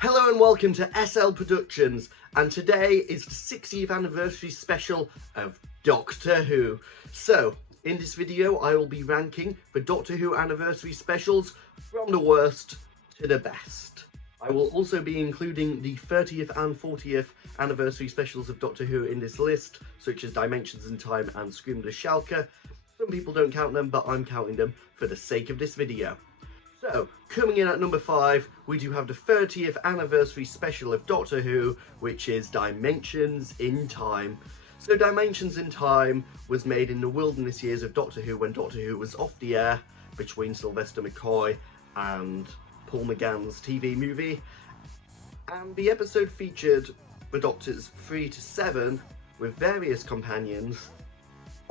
Hello and welcome to SL Productions, and today is the 60th anniversary special of Doctor Who. So, in this video I will be ranking the Doctor Who anniversary specials from the worst to the best. I will also be including the 30th and 40th anniversary specials of Doctor Who in this list, such as Dimensions in Time and Scream the Shalka. Some people don't count them, but I'm counting them for the sake of this video. So, coming in at number 5, we do have the 30th anniversary special of Doctor Who, which is Dimensions in Time. So Dimensions in Time was made in the wilderness years of Doctor Who, when Doctor Who was off the air between Sylvester McCoy and Paul McGann's TV movie. And the episode featured the Doctors 3 to 7 with various companions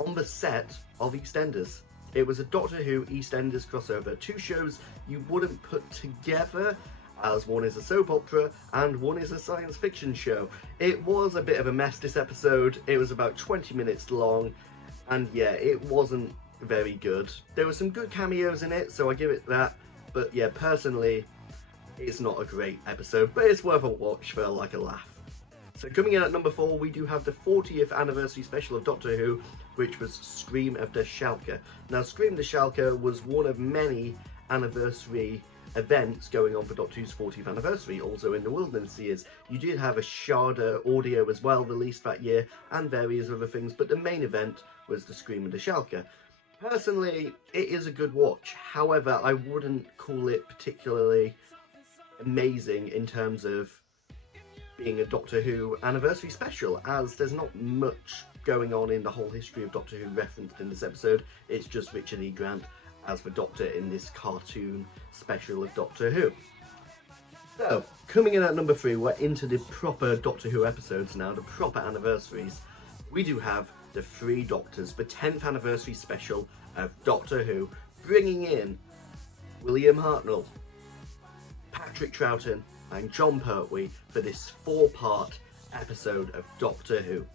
on the set of EastEnders. It was a Doctor Who EastEnders crossover, two shows you wouldn't put together, as one is a soap opera and one is a science fiction show. It was a bit of a mess, this episode. It was about 20 minutes long, and yeah, it wasn't very good. There were some good cameos in it, so I give it that, but yeah, personally, it's not a great episode, but it's worth a watch for like a laugh. So coming in at number 4, we do have the 40th anniversary special of Doctor Who, which was Scream of the Shalka. Now, Scream the Shalka was one of many anniversary events going on for Doctor Who's 40th anniversary. Also in the wilderness years, you did have a Shada audio as well released that year, and various other things, but the main event was the Scream of the Shalka. Personally, it is a good watch. However, I wouldn't call it particularly amazing in terms of being a Doctor Who anniversary special, as there's not much going on in the whole history of Doctor Who referenced in this episode. It's just Richard E. Grant as the Doctor in this cartoon special of Doctor Who. So, coming in at number 3, we're into the proper Doctor Who episodes now, the proper anniversaries. We do have the 3 Doctors, the 10th anniversary special of Doctor Who, bringing in William Hartnell, Patrick Troughton and John Pertwee for this 4-part episode of Doctor Who.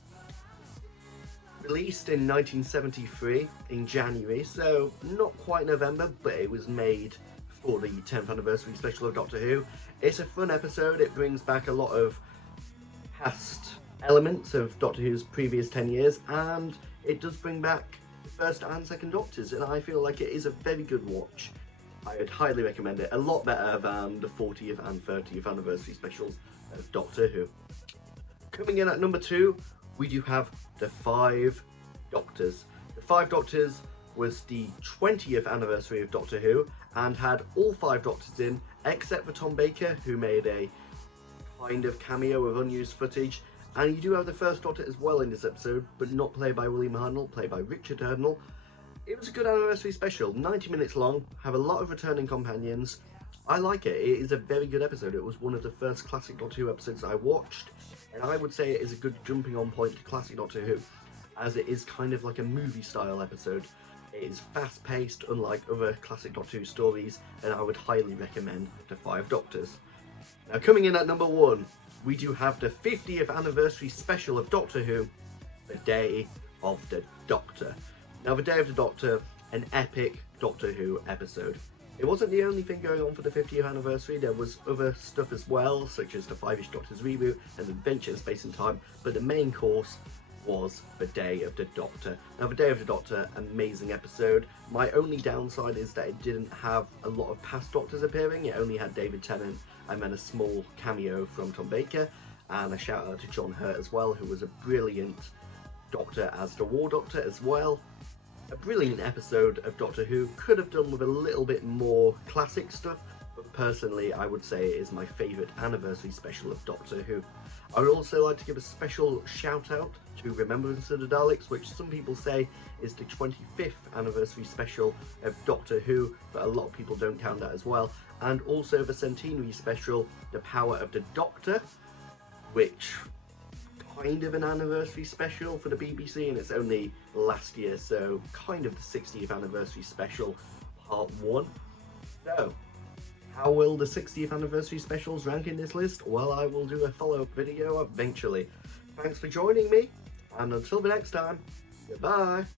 Released in 1973 in January, so not quite November, but it was made for the 10th anniversary special of Doctor Who. It's a fun episode. It brings back a lot of past elements of Doctor Who's previous 10 years, and it does bring back the first and second Doctors, and I feel like it is a very good watch. I would highly recommend it, a lot better than the 40th and 30th anniversary specials of Doctor Who. Coming in at number 2, we do have the 5 Doctors. The 5 Doctors was the 20th anniversary of Doctor Who, and had all 5 Doctors in, except for Tom Baker, who made a kind of cameo of unused footage. And you do have the first Doctor as well in this episode, but not played by William Hartnell, played by Richard Hartnell. It was a good anniversary special, 90 minutes long, have a lot of returning companions. I like it. It is a very good episode. It was one of the first classic Doctor Who episodes I watched, and I would say it is a good jumping on point to classic Doctor Who, as it is kind of like a movie style episode. It is fast paced, unlike other classic Doctor Who stories, and I would highly recommend the 5 Doctors. Now, coming in at number 1, we do have the 50th anniversary special of Doctor Who, The Day of the Doctor. Now, The Day of the Doctor, an epic Doctor Who episode. It wasn't the only thing going on for the 50th anniversary. There was other stuff as well, such as the 5-ish Doctors reboot and Adventure in Space and Time, but the main course was The Day of the Doctor. Now, The Day of the Doctor, amazing episode. My only downside is that it didn't have a lot of past Doctors appearing. It only had David Tennant and then a small cameo from Tom Baker, and a shout out to John Hurt as well, who was a brilliant Doctor as the War Doctor as well. A brilliant episode of Doctor Who, could have done with a little bit more classic stuff, but personally I would say it is my favourite anniversary special of Doctor Who. I would also like to give a special shout out to Remembrance of the Daleks, which some people say is the 25th anniversary special of Doctor Who, but a lot of people don't count that as well. And also the centenary special, The Power of the Doctor, which kind of an anniversary special for the BBC, and it's only last year, so kind of the 60th anniversary special part 1. So, how will the 60th anniversary specials rank in this list? Well, I will do a follow-up video eventually. Thanks for joining me, and until the next time, goodbye!